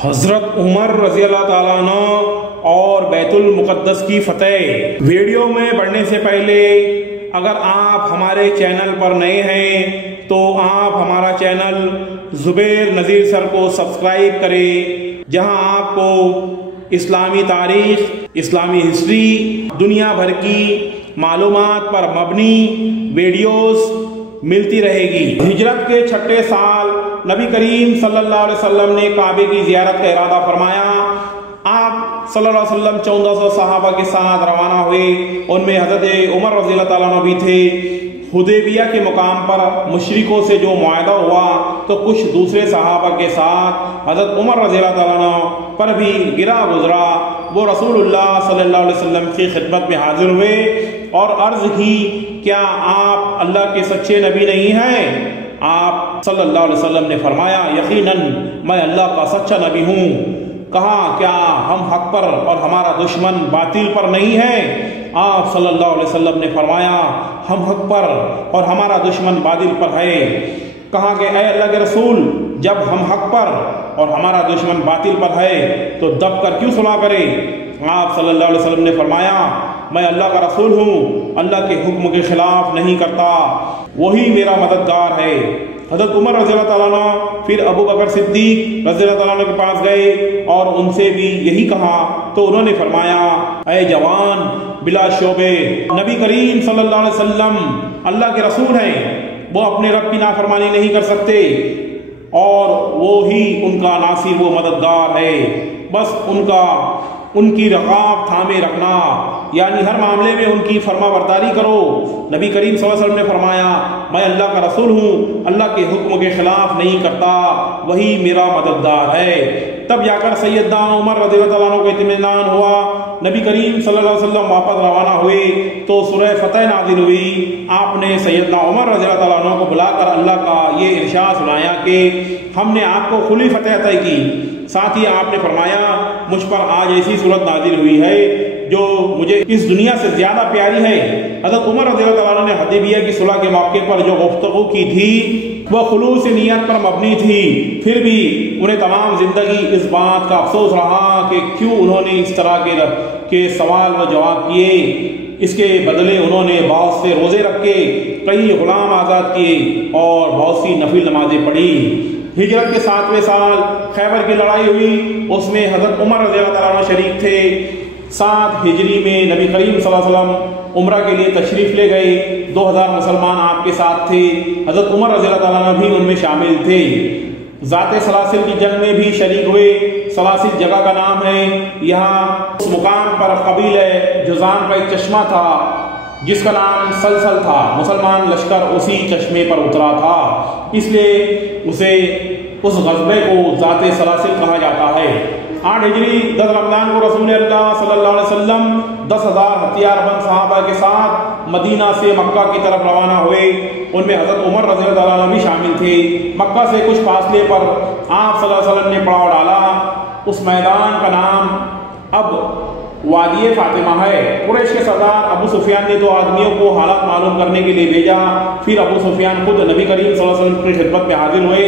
حضرت عمر رضی اللہ تعالیٰ عنہ اور بیت المقدس کی فتح۔ ویڈیو میں بڑھنے سے پہلے اگر آپ ہمارے چینل پر نئے ہیں تو آپ ہمارا چینل زبیر نذیر سر کو سبسکرائب کریں، جہاں آپ کو اسلامی تاریخ، اسلامی ہسٹری، دنیا بھر کی معلومات پر مبنی ویڈیوز ملتی رہے گی۔ ہجرت کے 6 سال نبی کریم صلی اللہ علیہ وسلم نے کعبے کی زیارت کا ارادہ فرمایا۔ آپ صلی اللہ علیہ وسلم 1400 صحابہ کے ساتھ روانہ ہوئے، ان میں حضرت عمر رضی اللہ تعالیٰ عنہ بھی تھے۔ حدیبیہ کے مقام پر مشرکوں سے جو معاہدہ ہوا تو کچھ دوسرے صحابہ کے ساتھ حضرت عمر رضی اللہ تعالیٰ عنہ پر بھی گرا گزرا۔ وہ رسول اللہ صلی اللہ علیہ وسلم کی خدمت میں حاضر ہوئے اور عرض کی، کیا آپ اللہ کے سچے نبی نہیں ہیں؟ آپ صلی اللہ علیہ وسلم نے فرمایا، یقیناً میں اللہ کا سچا نبی ہوں۔ کہا، کیا ہم حق پر اور ہمارا دشمن باطل پر نہیں ہے؟ آپ صلی اللہ علیہ وسلم نے فرمایا، ہم حق پر اور ہمارا دشمن باطل پر ہے۔ کہا کہ اے اللہ کے رسول، جب ہم حق پر اور ہمارا دشمن باطل پر ہے تو دب کر کیوں صلح کرے؟ آپ صلی اللہ علیہ وسلم نے فرمایا، میں اللہ کا رسول ہوں، اللہ کے حکم کے خلاف نہیں کرتا، وہی میرا مددگار ہے۔ حضرت عمر رضی اللہ تعالیٰ عنہ پھر ابو بکر صدیق رضی اللہ تعالیٰ عنہ کے پاس گئے اور ان سے بھی یہی کہا تو انہوں نے فرمایا، اے جوان، بلا شعبے نبی کریم صلی اللہ علیہ وسلم اللہ کے رسول ہیں، وہ اپنے رب کی نافرمانی نہیں کر سکتے اور وہی ان کا ناصر و مددگار ہے۔ بس ان کی رقاب تھامے رکھنا، یعنی ہر معاملے میں ان کی فرما برداری کرو۔ نبی کریم صلی اللہ علیہ وسلم نے فرمایا، میں اللہ کا رسول ہوں، اللہ کے حکم کے خلاف نہیں کرتا، وہی میرا مددگار ہے۔ تب جا کر سیدنا عمر رضی اللہ تعالیٰ عنہ کو اطمینان ہوا۔ نبی کریم صلی اللہ علیہ وسلم واپس روانہ ہوئے تو سورہ فتح نازل ہوئی۔ آپ نے سیدنا عمر رضی اللہ تعالیٰ عنہ کو بلا کر اللہ کا یہ ارشاد سنایا کہ ہم نے آپ کو کھلی فتح عطا کی۔ ساتھ ہی آپ نے فرمایا، مجھ پر آج ایسی صورت نازل ہوئی ہے جو مجھے اس دنیا سے زیادہ پیاری ہے۔ حضرت عمر رضی اللہ تعالیٰ عنہ نے حدیبیہ کی صلح کے موقع پر جو گفتگو کی تھی وہ خلوص نیت پر مبنی تھی، پھر بھی انہیں تمام زندگی اس بات کا افسوس رہا کہ کیوں انہوں نے اس طرح کے سوال و جواب کیے۔ اس کے بدلے انہوں نے بہت سے روزے رکھے، کئی غلام آزاد کیے اور بہت سی نفل نمازیں پڑھی۔ ہجرت کے 7ویں سال خیبر کی لڑائی ہوئی، اس میں حضرت عمر رضی اللہ تعالیٰ عنہ شریک تھے۔ 7 ہجری میں نبی کریم صلی اللہ علیہ وسلم عمرہ کے لیے تشریف لے گئے۔ 2000 مسلمان آپ کے ساتھ تھے، حضرت عمر رضی اللہ تعالیٰ عنہ بھی ان میں شامل تھے۔ ذات سلاسل کی جنگ میں بھی شریک ہوئے۔ سلاسل جگہ کا نام ہے، یہاں اس مقام پر قبیلہ جزان کا ایک چشمہ تھا جس کا نام سلسل تھا۔ مسلمان لشکر اسی چشمے پر اترا تھا، اس لیے اسے اس غزوے کو ذات سلاسل کہا جاتا ہے۔ 8 ہجری 10 رمضان کو رسول اللہ صلی اللہ علیہ وسلم 10,000 ہتھیار بند صحابہ کے ساتھ مدینہ سے مکہ کی طرف روانہ ہوئے۔ ان میں حضرت عمر رضی اللہ عنہ بھی شامل تھے۔ مکہ سے کچھ فاصلے پر آپ صلی اللہ علیہ وسلم نے پڑاؤ ڈالا۔ اس میدان کا نام اب وادی فاطمہ ہے۔ قریش کے سردار ابو سفیان نے تو آدمیوں کو حالات معلوم کرنے کے لیے بھیجا، پھر ابو سفیان خود نبی کریم صلی اللہ علیہ وسلم کی خدمت میں حاضر ہوئے۔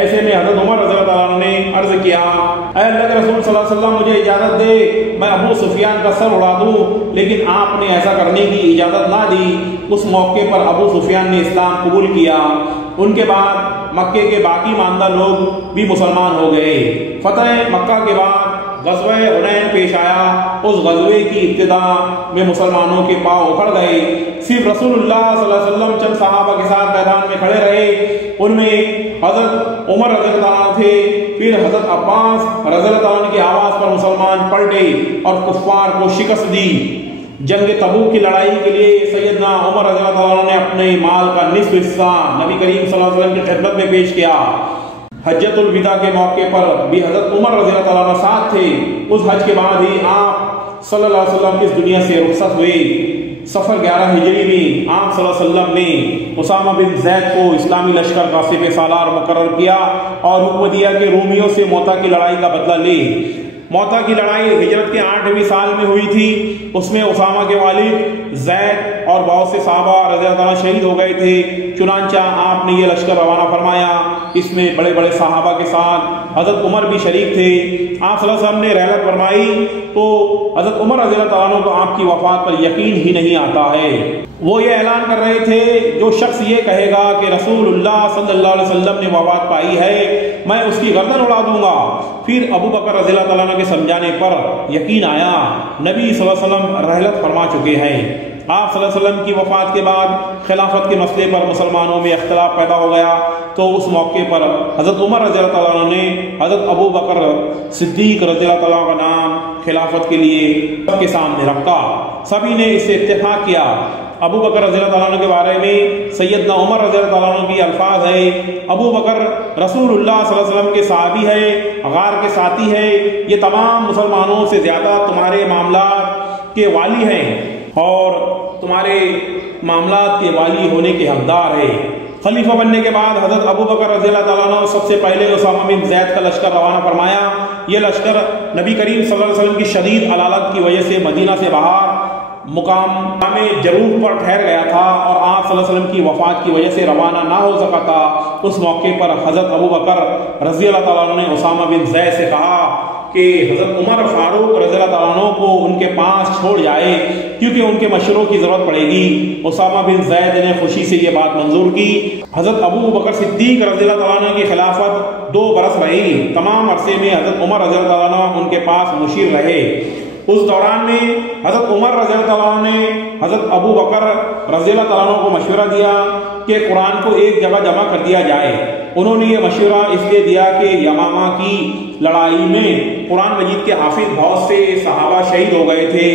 ایسے میں حضرت عمر رضی اللہ عنہ نے عرض کیا، اے اللہ کے رسول صلی اللہ علیہ وسلم، مجھے اجازت دے میں ابو سفیان کا سر اڑا دوں، لیکن آپ نے ایسا کرنے کی اجازت نہ دی۔ اس موقع پر ابو سفیان نے اسلام قبول کیا۔ ان کے بعد مکے کے باقی ماندہ لوگ بھی مسلمان ہو گئے۔ فتح مکہ کے بعد غزوہ حنین پیش آیا۔ اس غزوے کی ابتدا میں مسلمانوں کے پاؤں اکھڑ گئے۔ صرف رسول اللہ صلی اللہ علیہ وسلم چند صحابہ کے ساتھ میدان میں کھڑے رہے۔ ان میں حضرت عمر رضی اللہ عنہ تھے، پھر حضرت عباس رضی اللہ عنہ کی آواز پر مسلمان پلٹے اور کفار کو شکست دی۔ جنگ تبوک کی لڑائی کے لیے سیدنا عمر رضی اللہ عنہ نے اپنے مال کا نصف حصہ نبی کریم صلی اللہ علیہ وسلم کی خدمت میں پیش کیا۔ حجۃ الوداع کے موقع پر بھی حضرت عمر رضی اللہ عنہ ساتھ تھے۔ اس حج کے بعد ہی آپ صلی اللہ علیہ وسلم اس دنیا سے رخصت ہوئے۔ سفر 11 ہجری میں آپ صلی اللہ علیہ وسلم نے اسامہ بن زید کو اسلامی لشکر کا سپہ سالار مقرر کیا اور حکم دیا کہ رومیوں سے موتا کی لڑائی کا بدلہ لے۔ موتا کی لڑائی ہجرت کے 8ویں سال میں ہوئی تھی۔ اس میں اسامہ کے والد زید اور بہت سے صحابہ رضی اللہ عنہ شہید ہو گئے تھے۔ چنانچہ آپ نے یہ لشکر روانہ فرمایا، اس میں بڑے بڑے صحابہ کے ساتھ حضرت عمر بھی شریک تھے۔ آپ صلی اللہ علیہ وسلم نے رحلت فرمائی تو حضرت عمر رضی اللہ عنہ کو آپ کی وفات پر یقین ہی نہیں آتا ہے۔ وہ یہ اعلان کر رہے تھے، جو شخص یہ کہے گا کہ رسول اللہ صلی اللہ علیہ وسلم نے وفات پائی ہے، میں اس کی گردن اڑا دوں گا۔ پھر ابو بکر رضی اللہ عنہ کے سمجھانے پر یقین آیا، نبی صلی اللہ علیہ وسلم رحلت فرما چکے ہیں۔ آپ صلی اللہ علیہ وسلم کی وفات کے بعد خلافت کے مسئلے پر مسلمانوں میں اختلاف پیدا ہو گیا، تو اس موقع پر حضرت عمر رضی اللہ عنہ نے حضرت ابو بکر صدیق رضی اللہ عنہ کا نام خلافت کے لیے سب کے سامنے رکھا۔ سبھی نے اس سے اتفاق کیا۔ ابو بکر رضی اللہ عنہ کے بارے میں سیدنا عمر رضی اللہ عنہ کی الفاظ ہے، ابو بکر رسول اللہ صلی اللہ علیہ وسلم کے صحابی ہے، غار کے ساتھی ہے، یہ تمام مسلمانوں سے زیادہ تمہارے معاملات کے والی ہیں اور تمہارے معاملات کے والی ہونے کے حقدار ہے۔ خلیفہ بننے کے بعد حضرت ابو بکر رضی اللہ عنہ سب سے پہلے اسامہ بن زید کا لشکر روانہ فرمایا۔ یہ لشکر نبی کریم صلی اللہ علیہ وسلم کی شدید علالت کی وجہ سے مدینہ سے باہر مقام جروح پر ٹھہر گیا تھا اور آپ صلی اللہ علیہ وسلم کی وفات کی وجہ سے روانہ نہ ہو سکا تھا۔ اس موقع پر حضرت ابو بکر رضی اللہ تعالیٰ عنہ نے اسامہ بن زید سے کہا کہ حضرت عمر فاروق رضی اللہ تعالیٰ عنہ کو ان کے پاس چھوڑ جائے، کیونکہ ان کے مشوروں کی ضرورت پڑے گی۔ اسامہ بن زید نے خوشی سے یہ بات منظور کی۔ حضرت ابو بکر صدیق رضی اللہ تعالیٰ عنہ کی خلافت 2 برس رہی۔ تمام عرصے میں حضرت عمر رضی اللہ تعالیٰ عنہ ان کے پاس مشیر رہے۔ اس دوران میں حضرت عمر رضی اللہ عنہ نے حضرت ابو بکر رضی اللہ عنہ کو مشورہ دیا کہ قرآن کو ایک جگہ جمع کر دیا جائے۔ انہوں نے یہ مشورہ اس لیے دیا کہ یمامہ کی لڑائی میں قرآن مجید کے حافظ بہت سے صحابہ شہید ہو گئے تھے۔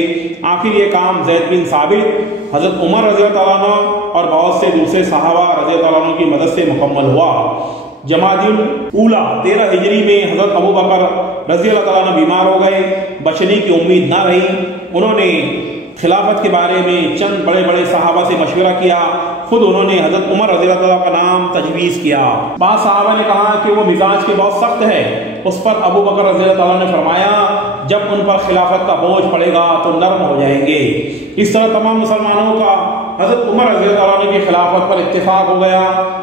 آخر یہ کام زید بن ثابت، حضرت عمر رضی اللہ عنہ اور بہت سے دوسرے صحابہ رضی اللہ عنہ کی مدد سے مکمل ہوا۔ جمادی الاولیٰ 13 ہجری میں حضرت ابو بکر رضی اللہ عنہ بیمار ہو گئے، بچنے کی امید نہ رہی۔ انہوں نے خلافت کے بارے میں چند بڑے بڑے صحابہ سے مشورہ کیا، خود انہوں نے حضرت عمر رضی اللہ عنہ کا نام تجویز کیا۔ بعض صحابہ نے کہا کہ وہ مزاج کے بہت سخت ہے۔ اس پر ابو بکر رضی اللہ عنہ نے فرمایا، جب ان پر خلافت کا بوجھ پڑے گا تو نرم ہو جائیں گے۔ اس طرح تمام مسلمانوں کا حضرت عمر رضی اللہ عنہ کی خلافت پر اتفاق ہو گیا۔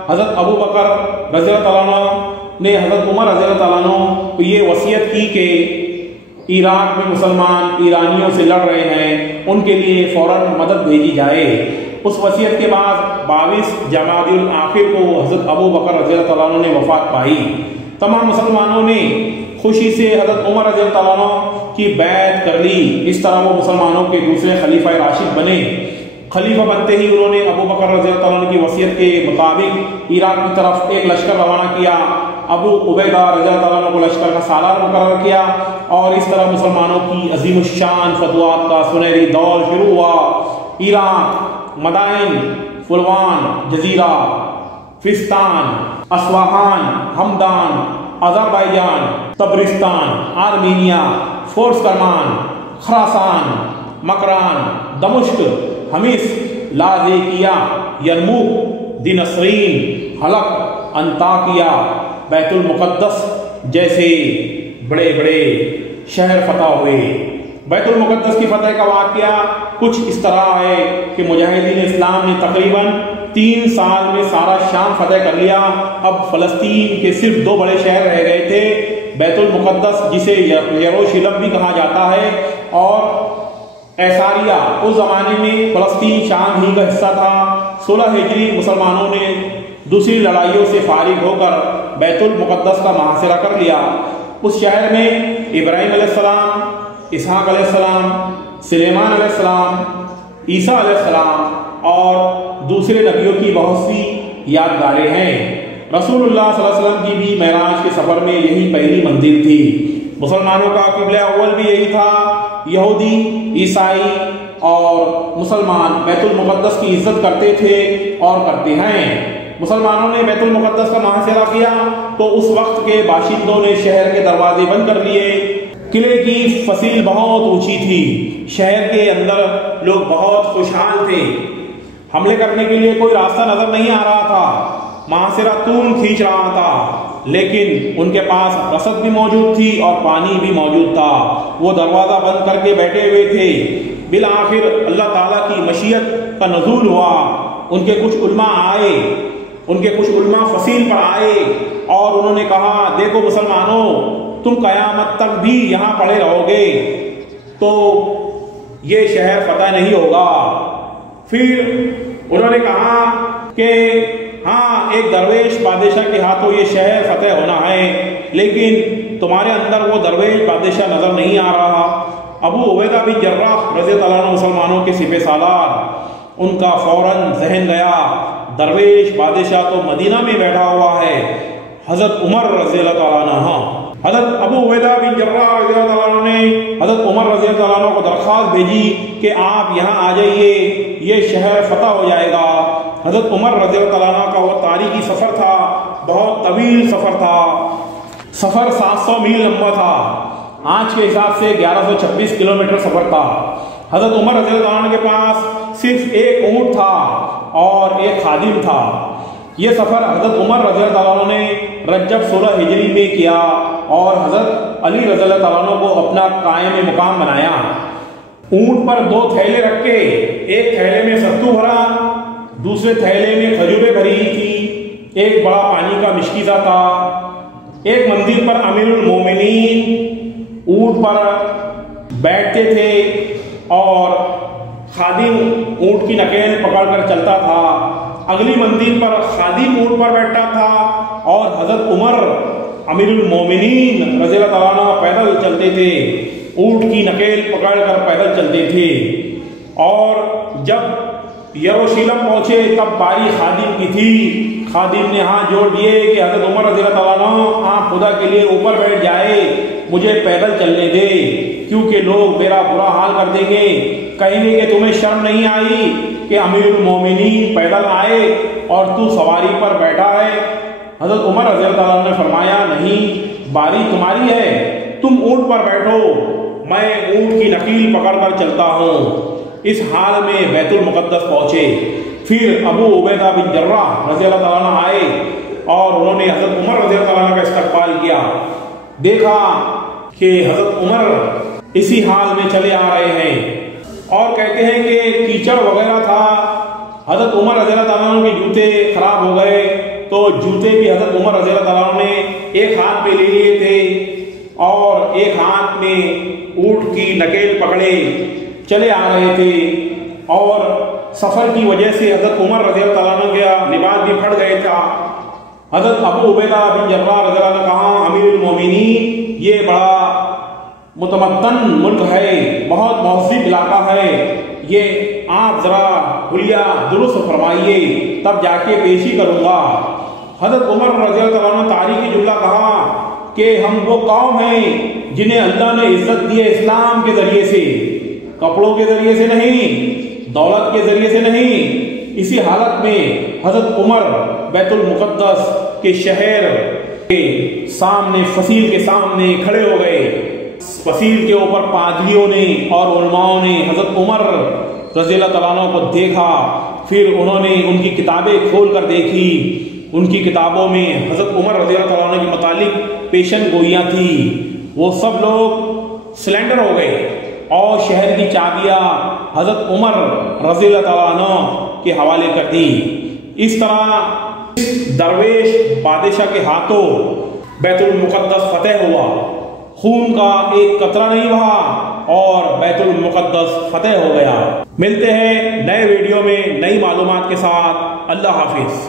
حضرت ابو بکر رضی اللہ عنہ نے حضرت عمر رضی اللہ عنہ کو یہ وصیت کی کہ عراق میں مسلمان ایرانیوں سے لڑ رہے ہیں، ان کے لیے فوراً مدد بھیجی جائے۔ اس وصیت کے بعد 22 جمادی الاخر کو حضرت ابو بکر رضی اللہ عنہ نے وفات پائی۔ تمام مسلمانوں نے خوشی سے حضرت عمر رضی اللہ عنہ کی بیعت کر لی۔ اس طرح وہ مسلمانوں کے دوسرے خلیفہ راشد بنے۔ خلیفہ بنتے ہی انہوں نے ابو بکر رضی اللہ عنہ کی وصیت کے مطابق عراق کی طرف ایک لشکر روانہ کیا۔ ابو عبیدہ رضی اللہ عنہ کو لشکر کا سالار مقرر کیا اور اس طرح مسلمانوں کی عظیم الشان فتوحات کا سنہری دور شروع ہوا۔ عراق، مدائن، فلوان، جزیرہ، فستان، Isfahan, Hamadan, Azerbaijan, Tabaristan, Armenia, فورس کرمان، خراسان، مکران، دمشق، حمص، لاذقیہ، یرموک، دنسرین، حلب، انطاکیہ، بیت المقدس جیسے بڑے بڑے شہر فتح ہوئے۔ بیت المقدس کی فتح کا واقعہ کچھ اس طرح ہے کہ مجاہدین اسلام نے تقریباً 3 سال میں سارا شام فتح کر لیا۔ اب فلسطین کے صرف 2 بڑے شہر رہ گئے تھے، بیت المقدس جسے یروشلم بھی کہا جاتا ہے اور ایساریہ۔ اس زمانے میں فلسطین شام ہی کا حصہ تھا۔ 16 ہجری مسلمانوں نے دوسری لڑائیوں سے فارغ ہو کر بیت المقدس کا محاصرہ کر لیا۔ اس شہر میں ابراہیم علیہ السلام، اسحاق علیہ السلام، سلیمان علیہ السلام، عیسیٰ علیہ السلام اور دوسرے نبیوں کی بہت سی یادگاریں ہیں۔ رسول اللہ صلی اللہ علیہ وسلم کی بھی معراج کے سفر میں یہی پہلی منزل تھی۔ مسلمانوں کا قبلہ اول بھی یہی تھا۔ یہودی، عیسائی اور مسلمان بیت المقدس کی عزت کرتے تھے اور کرتے ہیں۔ مسلمانوں نے بیت المقدس کا محاصرہ کیا تو اس وقت کے باشندوں نے شہر کے دروازے بند کر لیے۔ قلعے کی فصیل بہت اونچی تھی، شہر کے اندر لوگ بہت خوشحال تھے۔ حملے کرنے کے لیے کوئی راستہ نظر نہیں آ رہا تھا، محاصرہ طول کھینچ رہا تھا، لیکن ان کے پاس رسد بھی موجود تھی اور پانی بھی موجود تھا۔ وہ دروازہ بند کر کے بیٹھے ہوئے تھے۔ بالآخر اللہ تعالیٰ کی مشیت کا نزول ہوا، ان کے کچھ علماء آئے، ان کے کچھ علماء فصیل پر آئے اور انہوں نے کہا دیکھو مسلمانوں، تم قیامت تک بھی یہاں پڑے رہو گے تو یہ شہر فتح نہیں ہوگا۔ پھر انہوں نے کہا کہ ہاں ایک درویش بادشاہ کے ہاتھوں یہ شہر فتح ہونا ہے، لیکن تمہارے اندر وہ درویش بادشاہ نظر نہیں آ رہا۔ ابو عبیدہ بن جراح رضی اللہ عنہ مسلمانوں کے سپہ سالار، ان کا فوراً ذہن گیا درویش بادشاہ تو مدینہ میں بیٹھا ہوا ہے، حضرت عمر رضی اللہ تعالیٰ عنہ۔ حضرت ابو عبیدہ بن جراح رضی اللہ عنہ نے حضرت عمر رضی اللہ عنہ کو درخواست بھیجی کہ آپ یہاں آ جائیے، یہ شہر فتح ہو جائے گا۔ حضرت عمر رضی اللہ عنہ کا وہ تاریخی سفر تھا، بہت طویل سفر تھا، سفر 700 میل لمبا تھا، آج کے حساب سے 1126 کلومیٹر سفر تھا۔ حضرت عمر رضی اللہ عنہ کے پاس صرف ایک اونٹ تھا اور ایک خادم تھا۔ یہ سفر حضرت عمر رضی اللہ عنہ نے رجب 16 ہجری میں کیا اور حضرت علی رضی اللہ عنہ کو اپنا قائم مقام بنایا۔ اونٹ پر 2 تھیلے رکھ کے، ایک تھیلے میں ستو بھرا، دوسرے تھیلے میں کھجوریں بھری تھی، ایک بڑا پانی کا مشکیزہ تھا۔ ایک مندر پر امیر المومنین اونٹ پر بیٹھتے تھے اور خادم اونٹ کی نکیل پکڑ کر چلتا تھا۔ اگلی مندر پر خادم اونٹ پر بیٹھا تھا اور حضرت عمر امیر المومنین رضی اللہ عنہ پیدل چلتے تھے، اونٹ کی نکیل پکڑ کر پیدل چلتے تھے۔ اور جب یروشلم پہنچے تب باری خادم کی تھی۔ خادم نے ہاتھ جوڑ دیے کہ حضرت عمر رضی اللہ عنہ آپ خدا کے لیے اوپر بیٹھ جائے، مجھے پیدل چلنے دے، کیونکہ لوگ میرا برا حال کر دیں گے، کہیں گے کہ تمہیں شرم نہیں آئی کہ امیر المومنین پیدل آئے اور تو سواری پر بیٹھا ہے۔ حضرت عمر رضی اللہ عنہ نے فرمایا نہیں، باری تمہاری ہے، تم اونٹ پر بیٹھو، میں اونٹ کی نکیل پکڑ کر چلتا ہوں۔ اس حال میں بیت المقدس پہنچے۔ پھر ابو عبیدہ بن جراح رضی اللہ عنہ آئے اور انہوں نے حضرت عمر رضی اللہ عنہ کا استقبال کیا۔ دیکھا کہ حضرت عمر اسی حال میں چلے آ رہے ہیں اور کہتے ہیں کہ کیچڑ وغیرہ تھا۔ حضرت عمر رضی اللہ عنہ کے جوتے خراب ہو گئے تو جوتے بھی حضرت عمر رضی اللہ عنہ نے ایک ہاتھ میں لے لیے تھے اور ایک ہاتھ میں اونٹ کی نکیل پکڑے چلے آ رہے تھے، اور سفر کی وجہ سے حضرت عمر رضی اللہ عنہ کا لباس بھی پھٹ گئے تھا۔ حضرت ابو عبیدہ بن جراح رضی اللہ عنہ کہا امیر المومنین یہ بڑا متمدن ملک ہے، بہت مہذب علاقہ ہے، یہ آپ ذرا حلیہ درست فرمائیے تب جا کے پیشی کروں گا۔ حضرت عمر رضی اللہ عنہ تاریخی جملہ کہا کہ ہم وہ قوم ہیں جنہیں اللہ نے عزت دی ہے اسلام کے ذریعے سے، کپڑوں کے ذریعے سے نہیں، دولت کے ذریعے سے نہیں۔ اسی حالت میں حضرت عمر بیت المقدس کے شہر کے سامنے، فصیل کے سامنے کھڑے ہو گئے۔ فصیل کے اوپر پادریوں نے اور علماءوں نے حضرت عمر رضی اللہ تعالیٰ عنہ کو دیکھا، پھر انہوں نے ان کی کتابیں کھول کر دیکھی۔ ان کی کتابوں میں حضرت عمر رضی اللہ تعالیٰ عنہ کے متعلق پیشن گوئیاں تھیں۔ وہ سب لوگ سلنڈر ہو گئے اور شہر کی چابیاں حضرت عمر رضی اللہ تعالیٰ عنہ کے حوالے کر دی۔ اس طرح درویش بادشاہ کے ہاتھوں بیت المقدس فتح ہوا، خون کا ایک قطرہ نہیں بہا اور بیت المقدس فتح ہو گیا۔ ملتے ہیں نئے ویڈیو میں نئی معلومات کے ساتھ۔ اللہ حافظ۔